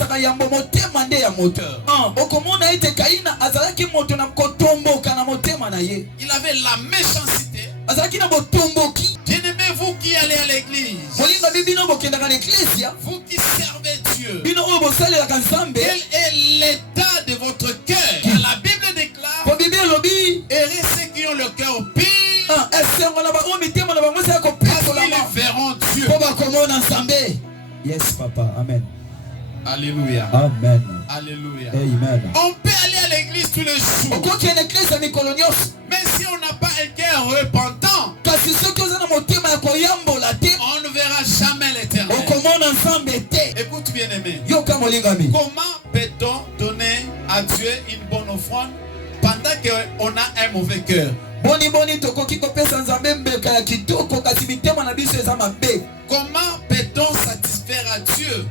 saka yambo motema nde ya moto. Okomona ite Kaina azalaki moto na kotomboka na motema na ye. Il avait la méchanceté. Azalaki na botomboki. Bien-aimé, vous qui allez à l'église, Molinga bibino bokendaka na l'église, vous qui servez Dieu, bino oyo bosalelaka Nzambe, quel est l'état de votre cœur? La Bible déclare, po Bible elobi, heureux ceux qui ont le cœur pur, esengo na bango mitema na bango ezali parce kopekola qu'ils verront Dieu. po bakomona Nzambe. Yes papa, amen. Alléluia. Amen. Alléluia. Amen. On peut aller à l'église tous les jours, Okokende église ya mikolo nyonso, mais si on n'a pas un cœur repentant, kasi soki oza na motema ya koyambola te, on ne verra jamais l'éternel. okomona Nzambe te. Écoute bien aimé, Yoka molingami, comment peut-on donner à Dieu une bonne offrande pendant qu'on a un mauvais cœur? boni tokoki kopesa Nzambe mbeka ya kitoko kasi mitema na biso eza mabe? Comment peut-on satisfaire à Dieu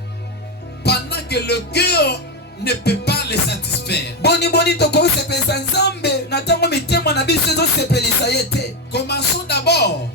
pendant que le cœur ne peut pas le satisfaire? Boni tokosepelisa Nzambe na ntango mitema na biso ezosepelisa ye te. Commençons d'abord.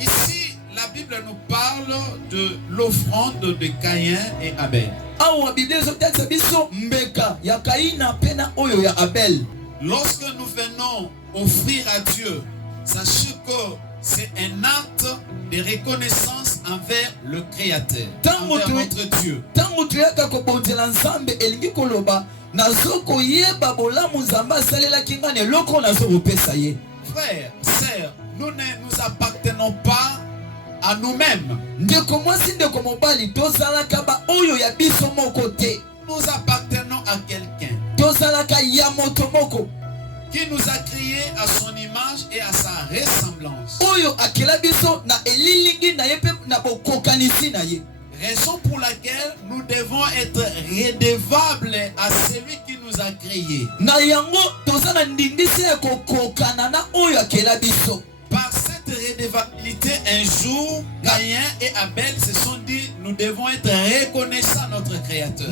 Ici, la Bible nous parle de l'offrande de Caïn et Abel. Lorsque nous venons offrir à Dieu, sachez que c'est un acte de reconnaissance envers le Créateur, envers notre Dieu. Frères, sœurs, nous ne nous appartenons pas à nous-mêmes. Nous appartenons à quelqu'un qui nous a créés à son image et à sa ressemblance. Raison pour laquelle nous devons être redevables à celui qui nous a créés. Par cette redevabilité, un jour, Caïn et Abel se sont dit, nous devons être reconnaissants à notre Créateur.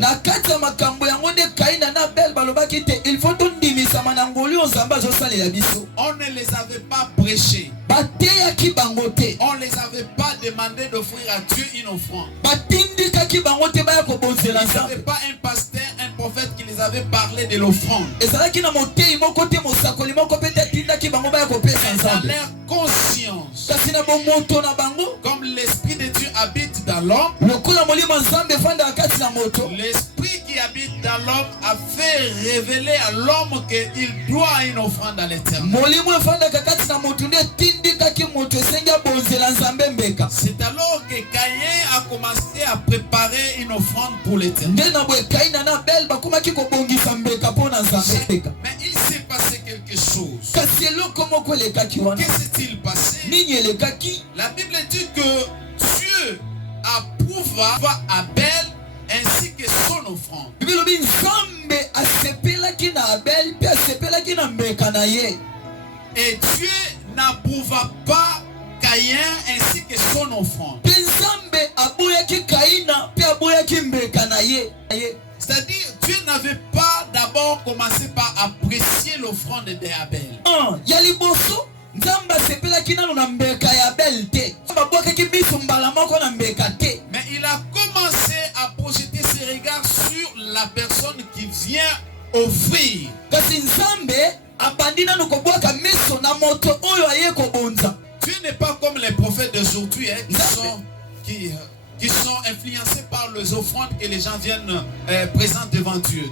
On ne les avait pas prêchés. On ne les avait pas demandé d'offrir à Dieu une offrande. Il n'y avait pas un pasteur, un prophète qui les avait parlé de l'offrande. Dans leur conscience, comme l'Esprit de Dieu habite dans l'homme, l'Esprit qui habite dans l'homme a fait révéler à l'homme qu'il doit une offrande à l'Éternel. C'est alors que Caïn a commencé à préparer une offrande pour l'Éternel. Mais il s'est passé quelque chose. Qu'est-ce qui s'est-il passé? La Bible dit que Dieu approuva Abel ainsi que son offrande. Et Dieu n'approuva pas Caïn ainsi que son offrande. C'est-à-dire, Dieu n'avait pas d'abord commencé par apprécier l'offrande d'Abel. Mais il a commencé à projeter ses regards sur la personne qui vient offrir. Dieu n'est pas comme les prophètes d'aujourd'hui qui sont influencés par les offrandes que les gens viennent présenter devant Dieu.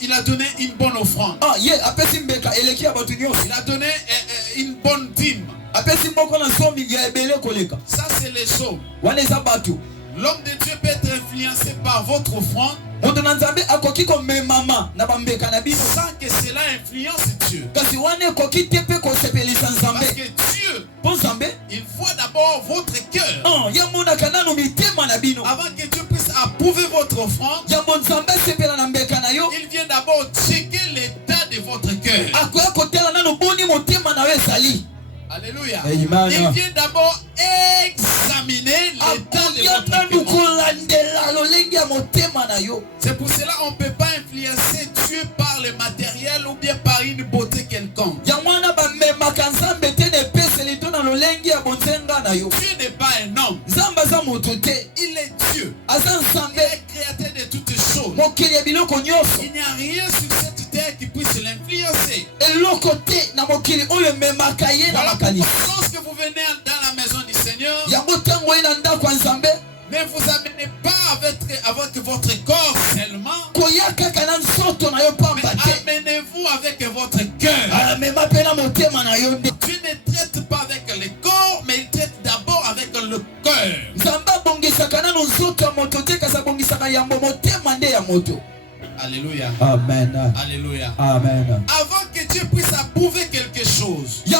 Il a donné une bonne offrande. Il a donné une bonne dîme. Ça, c'est les hommes. L'homme de Dieu peut être influencé par votre offrande sans que cela influence Dieu. Parce que Dieu, il voit d'abord votre cœur. Avant que Dieu puisse approuver votre offrande, il vient d'abord checker l'état de votre cœur. Alléluia. Il vient d'abord examiner l'état de votre cœur. C'est pour cela qu'on ne peut pas influencer Dieu par le matériel ou bien par une beauté quelconque. Dieu n'est pas un homme. Il est Dieu. Il est créateur de toutes choses. Il n'y a rien sur cette terre qui puisse l'influencer. Voilà, lorsque vous venez dans la maison du Seigneur, ne vous amenez pas avec votre corps seulement, mais amenez-vous avec votre cœur. Dieu ne traite pas avec le corps, mais il traite d'abord avec le cœur. Alléluia. Amen. Alléluia. Amen. Avant que Dieu puisse approuver quelque chose, il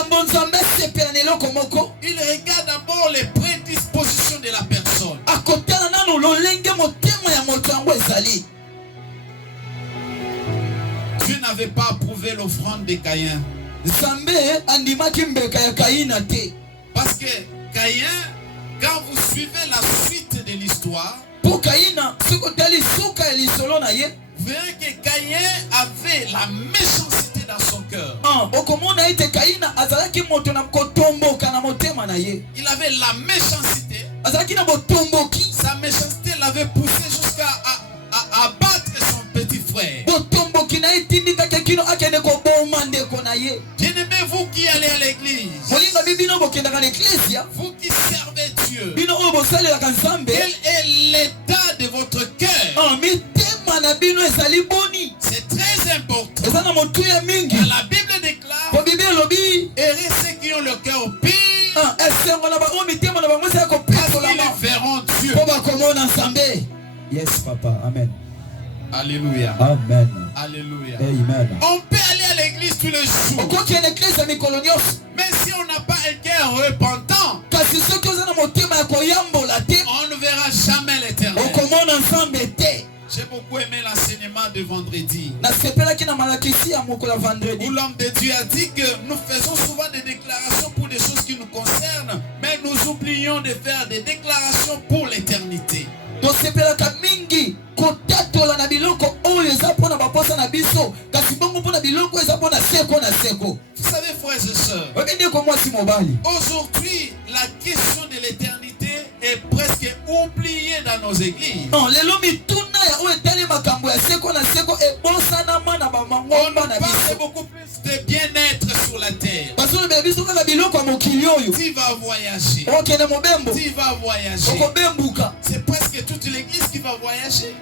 regarde d'abord les prédispositions de la personne. Dieu n'avait pas approuvé l'offrande de Caïn. Parce que Caïn, quand vous suivez la suite de l'histoire, vous verrez que Caïn avait la méchanceté dans son cœur. Il avait la méchanceté. Sa méchanceté l'avait poussé jusqu'à abattre son petit frère. Bien-aimés, vous qui allez à l'église, vous qui servez Dieu, quel est l'état de votre cœur? C'est très important. La Bible déclare, heureux ceux qui ont le cœur pur, parce qu'ils verront Dieu. Yes, papa. Amen. Alléluia. Amen. Alléluia. Amen. On peut aller à l'église tous les jours, mais si on n'a pas un cœur repentant, on ne verra jamais l'éternel. J'ai beaucoup aimé l'enseignement de vendredi, où l'homme de Dieu a dit que nous faisons souvent des déclarations pour des choses qui nous concernent, mais nous oublions de faire des déclarations pour l'éternité. Vous savez, frères et sœurs, aujourd'hui, la question de l'éternité est presque oubliée dans nos églises. On parle beaucoup plus de bien-être sur la terre. Tu vas voyager. Tu vas voyager. C'est presque toute l'église qui va voyager.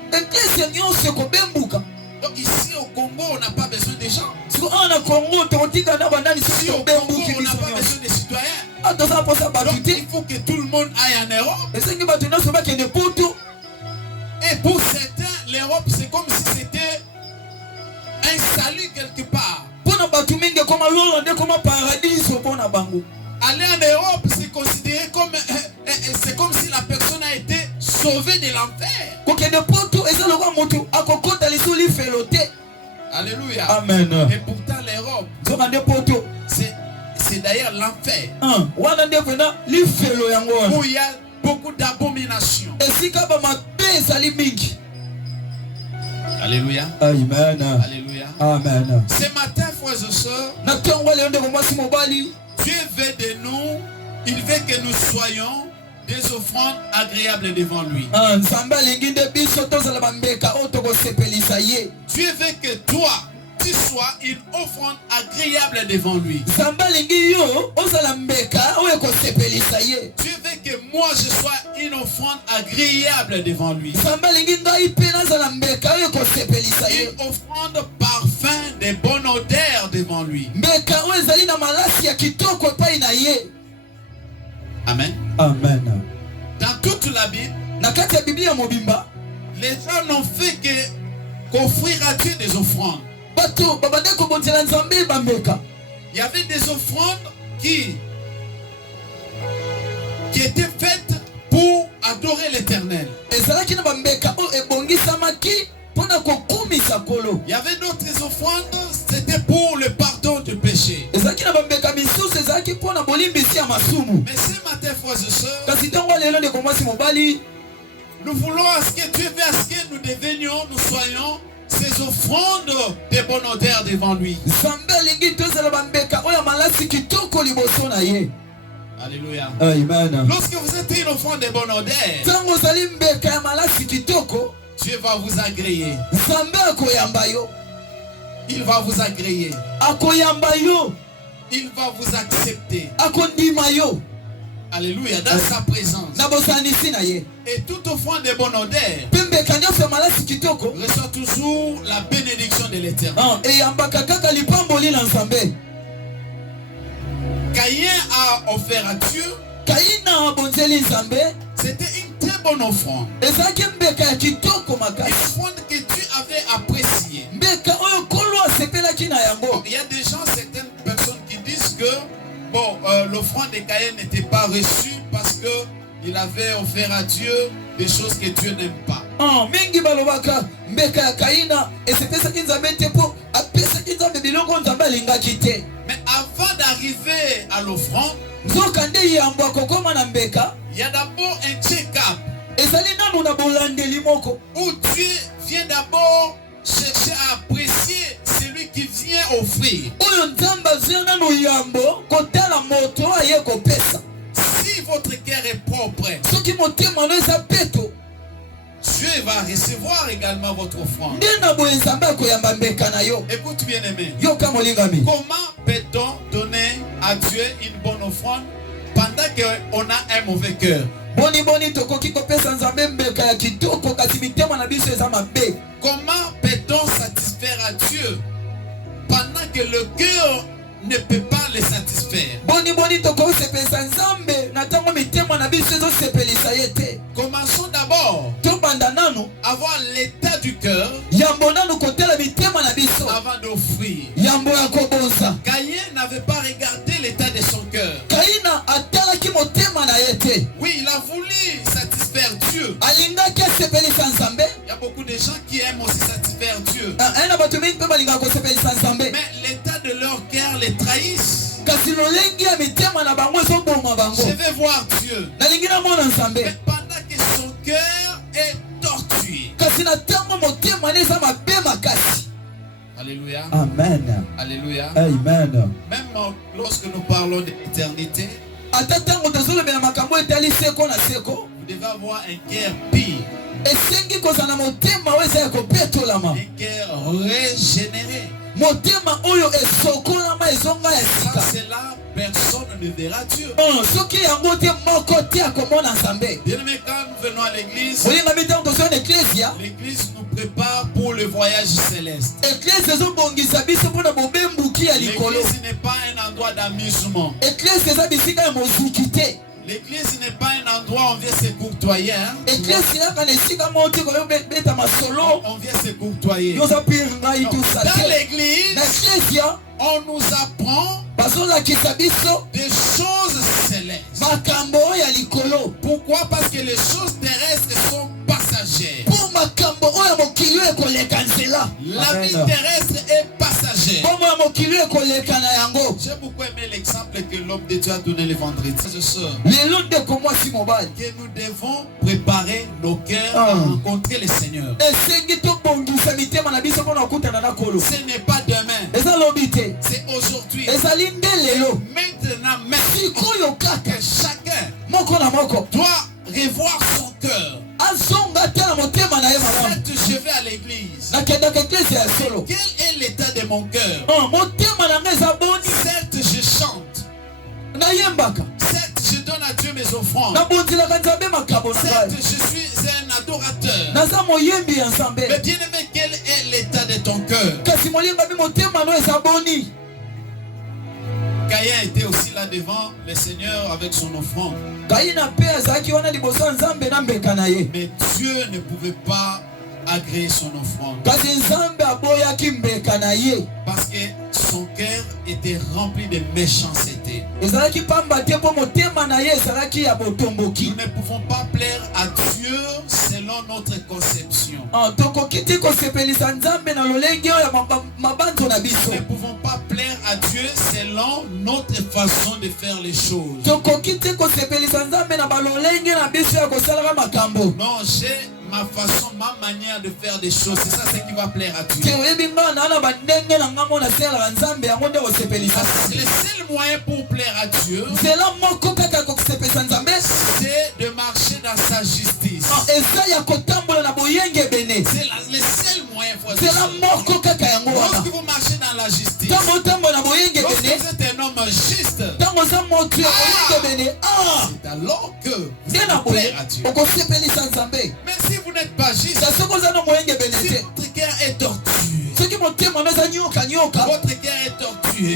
Donc ici au Congo, on n'a pas besoin de gens. Ici au Congo, on n'a pas besoin de citoyens. Donc il faut que tout le monde aille en Europe. Et pour certains, l'Europe c'est comme si c'était un salut quelque part. Aller en Europe, c'est considéré comme c'est comme si la personne a été sauvée de l'enfer. Alléluia. Amen. Et pourtant l'Europe, c'est d'ailleurs l'enfer. Où il y a beaucoup d'abominations. Alléluia. Amen. Alléluia. Amen. Ce matin, frères et sœurs, Dieu veut de nous, il veut que nous soyons des offrandes agréables devant lui. Dieu veut que toi, tu sois une offrande agréable devant lui. Dieu veut que moi je sois une offrande agréable devant lui. Une offrande parfum de bonne odeur devant lui. Amen. Amen. Dans toute la Bible, les gens n'ont fait qu'offrir à Dieu des offrandes. Il y avait des offrandes qui étaient faites pour adorer l'Éternel. Il y avait d'autres offrandes, c'était pour le pardon du péché. Mais ce matin, frères et sœurs, nous voulons à ce que Dieu veut à ce que nous devenions, nous soyons ces offrandes de bonne odeur devant lui. Alléluia. Amen. Lorsque vous êtes une offrande de bonne odeur, Dieu va vous agréer. Il va vous agréer. Il va vous accepter. Alléluia, dans sa présence. Et toute offrande de bonne odeur reçoit toujours la bénédiction de l'Éternel. Caïn a offert à Dieu. C'était une très bonne offrande. Une offrande que Dieu avait appréciée. Il y a des gens, certaines personnes qui disent que l'offrande de Caïn n'était pas reçue parce qu'il avait offert à Dieu des choses que Dieu n'aime pas. Mais avant d'arriver à l'offrande, il y a d'abord un check-up où Dieu vient d'abord chercher à apprécier celui qui vient offrir. Si votre cœur est propre, Dieu va recevoir également votre offrande. Écoute bien aimé, comment peut-on donner à Dieu une bonne offrande pendant qu'on a un mauvais cœur? Comment peut-on satisfaire à Dieu pendant que le cœur ne peut pas le satisfaire? Commençons d'abord à voir l'état du cœur avant d'offrir. Caïn n'avait pas regardé l'état de son cœur. Oui, il a voulu satisfaire Dieu. Il y a beaucoup de gens qui aiment aussi satisfaire Dieu. Mais l'état de leur cœur les trahissent. Je vais voir Dieu. Mais pendant que son cœur est tortué. Alléluia. Amen. Alléluia. Amen. Même lorsque nous parlons de l'éternité, vous devez avoir un cœur pire. Un cœur régénéré. Sans cela, personne ne verra Dieu. Bien-aimés, quand nous venons à l'église, l'église nous prépare pour le voyage céleste. L'église n'est pas un endroit d'amusement. L'église n'est pas un endroit où on vient se courtoyer. On vient se courtoyer. Dans l'église, on nous apprend des choses célestes. Pourquoi? Parce que les choses terrestres sont passagères. La vie terrestre est passagère. J'ai beaucoup aimé l'exemple que l'homme de Dieu a donné le vendredi. Que nous devons préparer nos cœurs à rencontrer le Seigneur. Ce n'est pas demain. C'est aujourd'hui. Maintenant même. Que chacun doit revoir son cœur. Cette vais à l'église. Quel est l'état de mon cœur? Certes, je chante. Certes, je donne à Dieu mes offrandes. Certes, je suis un adorateur. Mais bien aimé, quel est l'état de ton cœur? Caïn était aussi là devant le Seigneur avec son offrande. Mais Dieu ne pouvait pas agréer son offrande. Parce que son cœur était rempli de méchanceté. Nous ne pouvons pas plaire à Dieu selon notre conception. Nous ne pouvons pas plaire à Dieu selon notre façon de faire les choses. Non, j'ai ma façon, ma manière de faire des choses, c'est ça ce qui va plaire à Dieu. Le seul moyen pour plaire à Dieu, c'est de marcher dans sa justice. C'est le seul moyen pour Dieu. Lorsque vous marchez dans la justice, lorsque vous êtes un homme juste, c'est alors que vous allez plaire à Dieu. Mais si vous n'êtes pas juste, si votre cœur est tortueux, votre cœur est tortueux,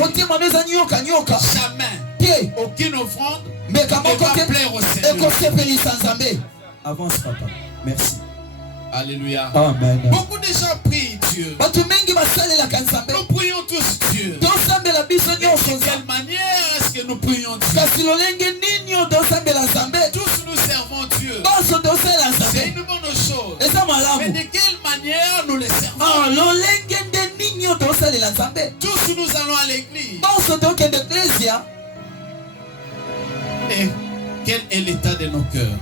jamais aucune offrande ne va plaire au Seigneur. Avance, papa. Merci. Alléluia. Amen. Beaucoup de gens prient Dieu. Nous prions tous Dieu. De quelle manière est-ce que nous prions Dieu? Tous nous servons Dieu. C'est une bonne chose. Mais de quelle manière nous les servons? Tous nous allons à l'église. Et quel est l'état de nos cœurs?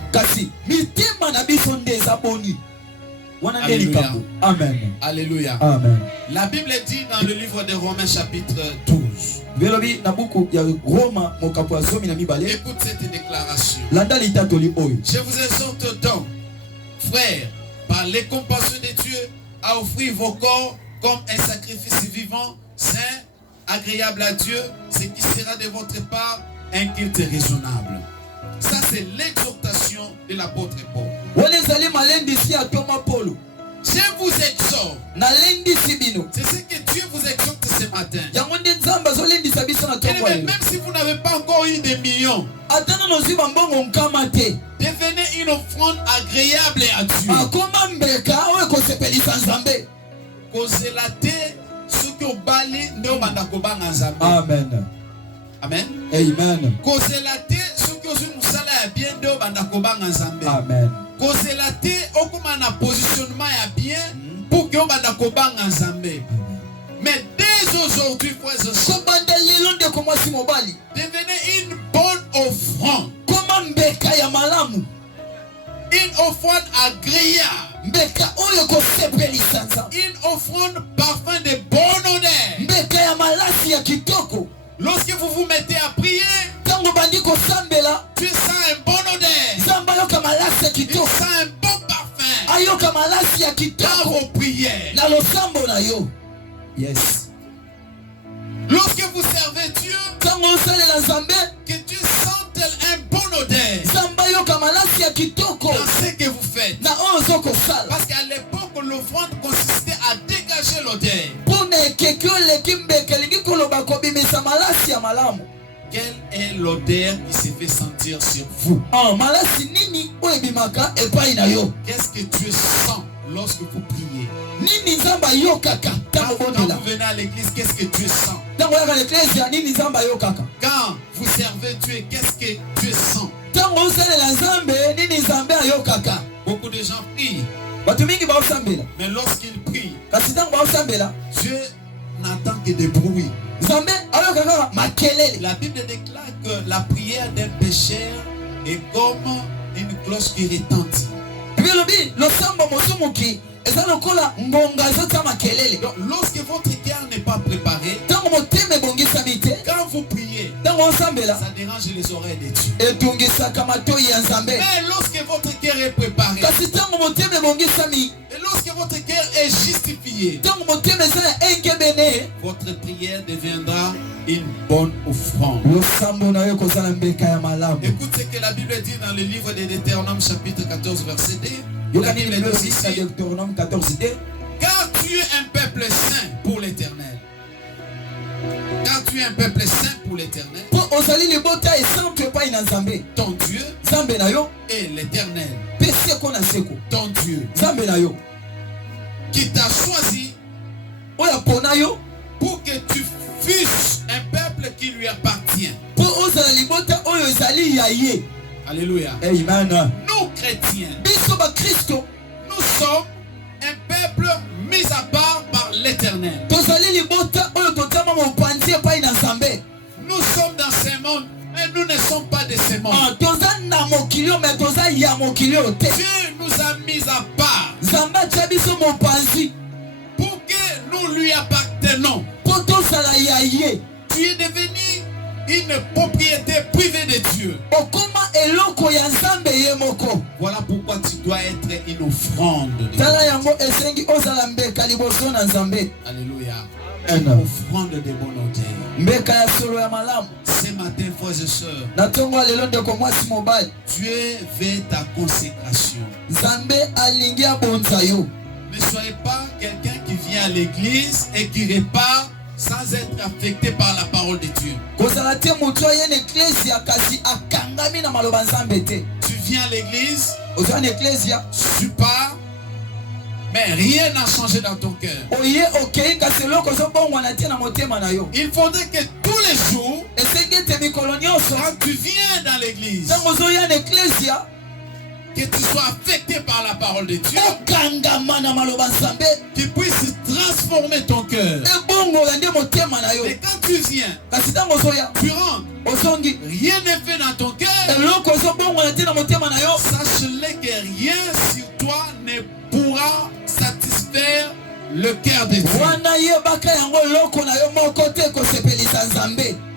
Alléluia. Amen. Alléluia. Amen. La Bible dit dans le livre de Romains chapitre 12. Écoute cette déclaration. Je vous exhorte donc, frères, par les compassions de Dieu, à offrir vos corps comme un sacrifice vivant, saint, agréable à Dieu, ce qui sera de votre part un culte raisonnable. Ça, c'est l'exhortation de l'apôtre Paul. Je vous exhorte. C'est ce que Dieu vous exhorte ce matin. Et même si vous n'avez pas encore eu des millions, devenez une offrande agréable à Dieu. Amen. Amen. Amen. Amen. Mais dès aujourd'hui, devenez une bonne offrande. Une offrande agréable. Une offrande parfum de bonne odeur. Lorsque vous vous mettez à prier, tu sens un bon odeur. Tu sens un bon parfum dans vos prières. Yes. Lorsque vous servez Dieu, que Dieu sente un bon odeur dans ce que vous faites. Parce qu'à l'époque, l'offrande consistait à dégager l'odeur. Quelle est l'odeur qui se fait sentir sur vous? Qu'est-ce que Dieu sent lorsque vous priez? Quand vous venez à l'église, qu'est-ce que Dieu sent? Quand vous servez Dieu, qu'est-ce que Dieu sent? Beaucoup de gens prient. Mais lorsqu'ils prient, Dieu n'entend que des bruits. La Bible déclare que la prière d'un pécheur est comme une cloche qui retentit. Donc, lorsque votre cœur n'est pas préparé, quand vous priez, ça dérange les oreilles de Dieu. Mais lorsque votre cœur est préparé, et lorsque votre cœur est justifié, votre prière deviendra une bonne offrande. Écoute ce que la Bible dit dans le livre de Deutéronome chapitre 14 verset 2. La Bible dit ici, car tu es un peuple saint pour l'Éternel. Car tu es un peuple saint pour l'Éternel. Ton Dieu est l'Éternel. Ton Dieu qui t'a choisi pour que tu fusses un peuple qui lui appartient. Alléluia. Amen. Nous chrétiens, nous sommes un peuple mis à part par l'Éternel. Nous sommes dans ce monde, mais nous ne sommes pas de ce monde. Dieu nous a mis à part pour que nous lui appartenons. Tu es devenu une propriété privée de Dieu. Voilà pourquoi tu dois être une offrande de Dieu. Alléluia. Une offrande de bon odeur. Ce matin, frères et sœurs, Dieu veut ta consécration. Ne soyez pas quelqu'un qui vient à l'église et qui repart sans être affecté par la parole de Dieu. Tu viens à l'église, tu pars, mais rien n'a changé dans ton cœur. Il faudrait que tous les jours, quand tu viens dans l'église, que tu sois affecté par la parole de Dieu, qui puisse transformer ton cœur. Et quand tu viens, tu rentres, rien n'est fait dans ton cœur, sache-le que rien sur toi ne pourra satisfaire le cœur de Dieu.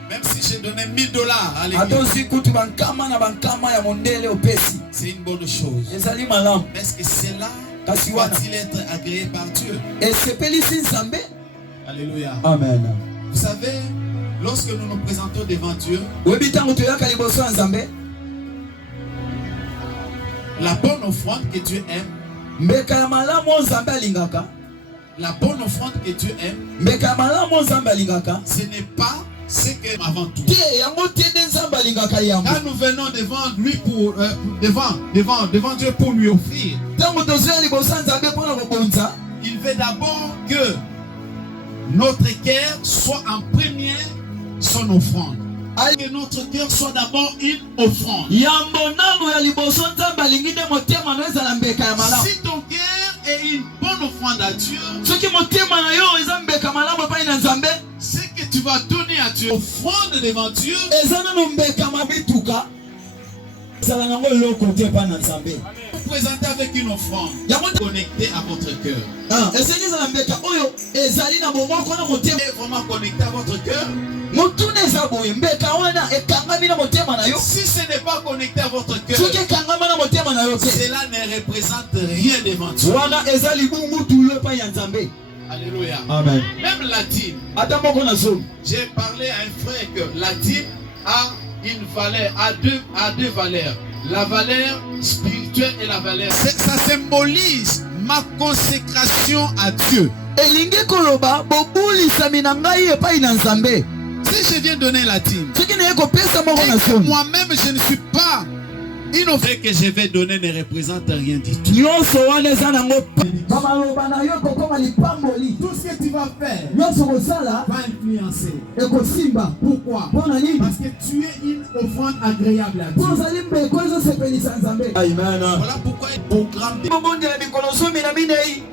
Même si j'ai donné $1000 à l'église, c'est une bonne chose. Est-ce que cela doit-il être agréé par Dieu? Alléluia. Amen. Vous savez, lorsque nous nous présentons devant Dieu, la bonne offrande que Dieu aime, la bonne offrande que Dieu aime, ce n'est pas ce que avant tout. Quand nous venons devant lui pour devant Dieu pour lui offrir, il veut d'abord que notre cœur soit en premier son offrande. Que notre cœur soit d'abord une offrande. Si ton cœur est une bonne offrande à Dieu, ce que tu vas donner à Dieu, offrande devant Dieu, vous présentez avec une offrande connectée à votre cœur. Et vraiment connecté à votre cœur. Si ce n'est pas connecté à votre cœur, cela ne représente rien devant Dieu. Alléluia. Amen. Même la dîme. J'ai parlé à un frère que la dîme a une valeur, a deux valeurs. La valeur spirituelle et la valeur. Ça symbolise ma consécration à Dieu. Si je viens donner la dîme, et que moi-même je ne suis pas une offrande que je vais donner ne représente rien du tout. Tout ce que tu vas faire va influencer. Pourquoi? Parce que tu es une offrande agréable à Dieu. Amen. Voilà pourquoi il programme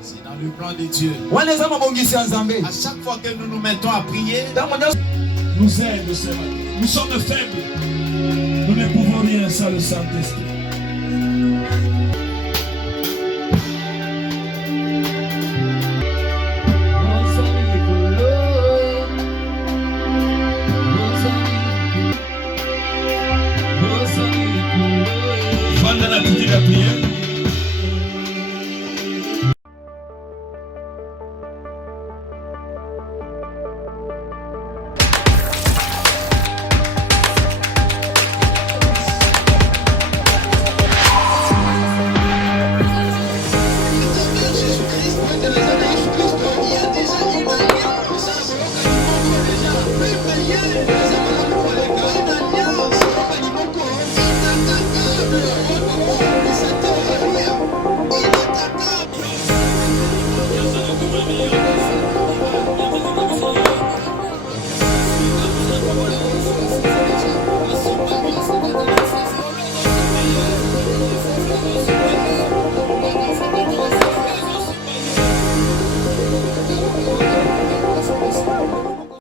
c'est dans le plan de Dieu. À chaque fois que nous nous mettons à prier, nous aide, Seigneur. Nous sommes faibles. Nous ne pouvons rien sans le Saint-Esprit.